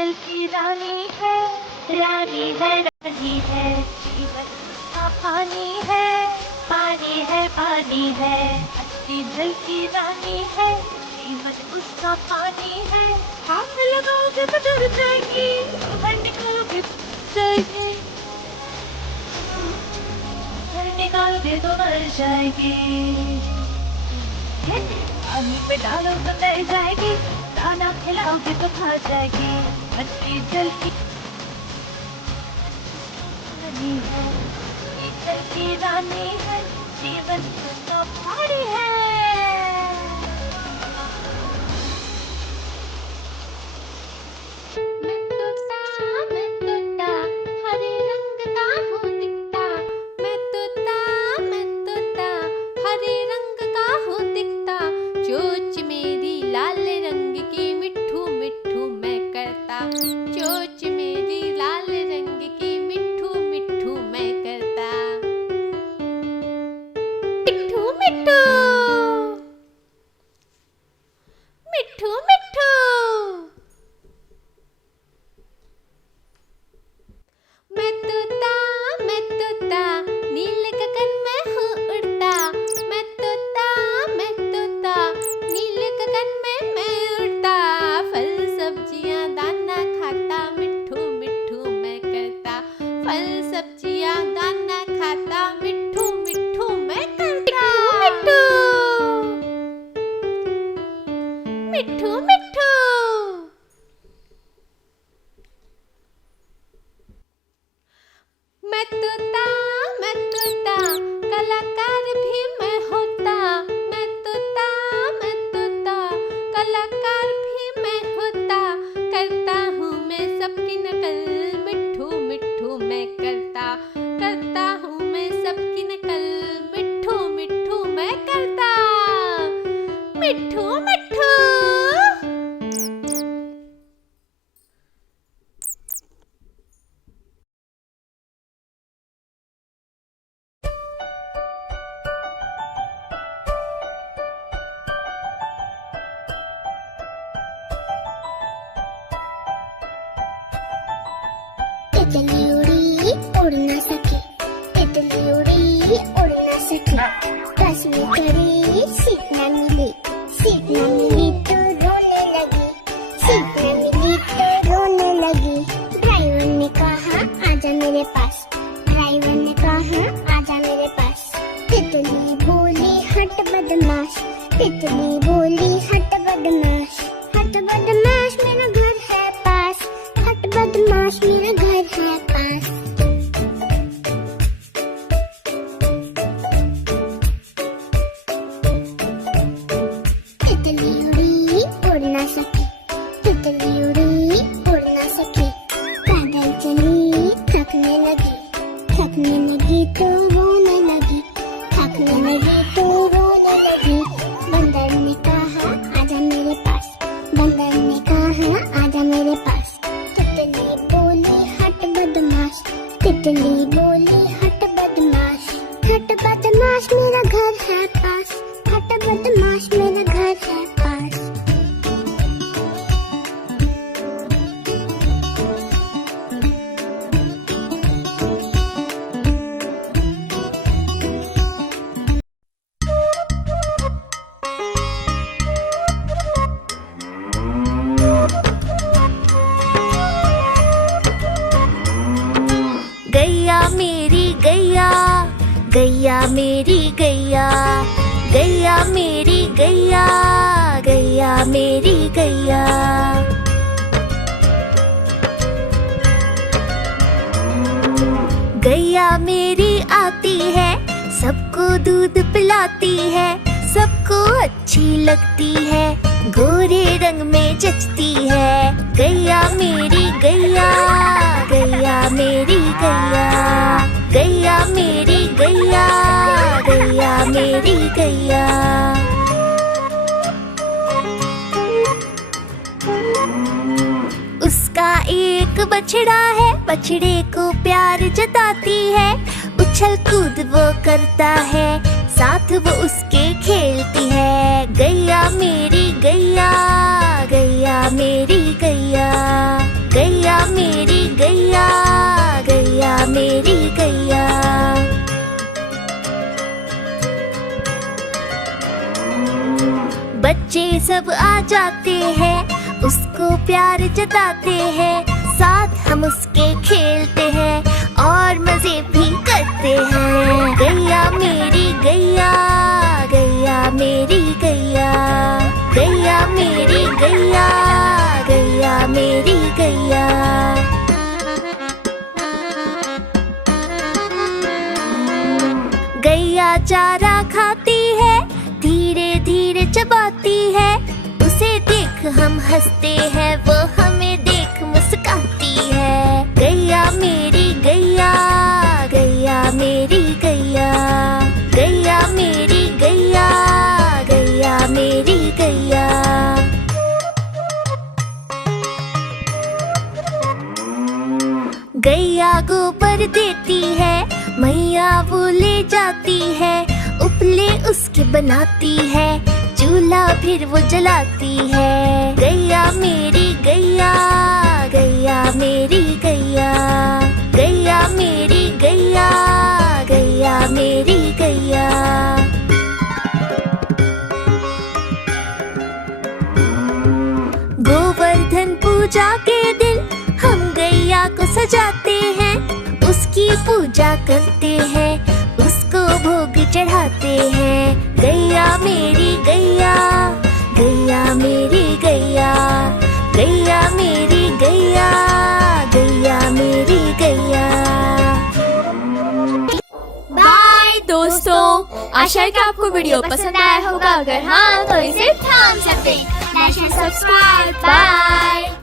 जल की रानी है, रानी है, रानी है। जीवन उसका पानी है, पानी है, पानी है। अच्छी जल की रानी है, जीवन उसका पानी है। हाथ लगाओगे तो डर जाएगी, बाहर निकालोगे तो जाएगी, बाहर निकालोगे तो मर जाएगी। पानी में डालो तो मर जाएगी, दाना खिलाओगे तो खा जाएगी। अच्छी जल की रानी है, अच्छी जल की रानी है, जीवन उसका पानी है। हरे रंग का हूँ दिखता, मैं तोता हरे रंग का हूँ दिखता। चोंच मेरी लाल रंग की, मिट्ठू मिट्ठू मैं करता। चोंच मेरी लाल रंग की, मिट्ठू मिट्ठू मैं करता। मिट्ठू मिट्ठू मिट्ठू मिट्ठू। मैं तोता नील गगन में हूँ उड़ता। मैं तोता नील गगन में मैं उड़ता। फल सब्जियाँ दाना खाता, मिट्ठू मिट्ठू मैं करता। फल सब्जियाँ दाना खाता, मिट्ठू मिट्ठू मैं करता। मिट्ठू मिट्ठू। मैं तोता कलाकार भी मैं होता। मैं तोता कलाकार भी मैं होता। करता हूँ मैं सबकी नकल, मिट्ठू मिट्ठू मैं करता। करता हूँ मैं सबकी नकल, मिट्ठू मिट्ठू मैं करता। मिट्ठू मिट्ठू। तितली उड़ी उड़ ना सकी, तितली उड़ी उड़ ना सकी। बस में चढ़ी सीट न मिली, सीट न मिली तो रोने लगी, सीट न मिली तो रोने लगी। ड्राइवर ने कहा आजा मेरे पास, ड्राइवर ने कहा आजा मेरे पास। तितली बोली हट बदमाश, तितली बोली हट बदमाश। हट बदमाश मेरा घर है पास, हट बदमाश मेरा घर है पास। तितली उड़ी उड़ ना सकी, तितली उड़ी उड़ ना सकी। पैदल चली थकने लगी, थकने लगी तो रोने लगी, थकने लगी तो रोने लगी। बंदर ने कहा आजा मेरे पास, बंदर ने कहा आजा मेरे पास। तितली बोली हट बदमाश, तितली बोली हट बदमाश। हट बदमाश मेरा घर है पास, हट बदमाश मेरा घर है पास। गैया मेरी गैया, गैया मेरी गैया, गैया मेरी गैया, गैया मेरी गैया। गैया मेरी आती है, सबको दूध पिलाती है, सबको अच्छी लगती है, गोरे रंग में जचती है। गैया मेरी गैया, गैया मेरी गैया, गैया मेरी गैया, गैया मेरी गैया। उसका एक बछड़ा है, बछड़े को प्यार जताती है, उछल कूद वो करता है, साथ वो उसके खेलती है। गैया मेरी गैया, गैया मेरी गैया, मेरी गैया, गैया मेरी गैया। बच्चे सब आ जाते हैं, उसको प्यार जताते हैं, साथ हम उसके खेलते हैं और मजे भी करते हैं। गैया मेरी गैया, गैया मेरी गैया, गैया मेरी गैया, गैया मेरी गैया। गैया चारा खाती है, धीरे धीरे चबाती है, उसे देख हम हंसते हैं, वो हमें देख मुस्काती है। गैया मेरी गैया, गैया मेरी गैया, गैया मेरी गैया, गैया मेरी गैया। गैया गोबर देती है, मैया वो ले जाती है, उपले उसके बनाती है, चूल्हा फिर वो जलाती है। गैया मेरी गैया, गैया मेरी गैया, गैया मेरी गैया, गैया मेरी गैया। गोवर्धन पूजा के दिन हम गैया को सजाते हैं, उसकी पूजा करते हैं, उसको भोग चढ़ाते हैं। गैया मेरी गैया, गैया मेरी गैया, गैया मेरी गैया, गैया मेरी गैया। बाय दोस्तों, आशा है कि आपको वीडियो पसंद आया होगा। अगर हाँ तो इसे ध्यान से दें, सब्सक्राइब। बाय।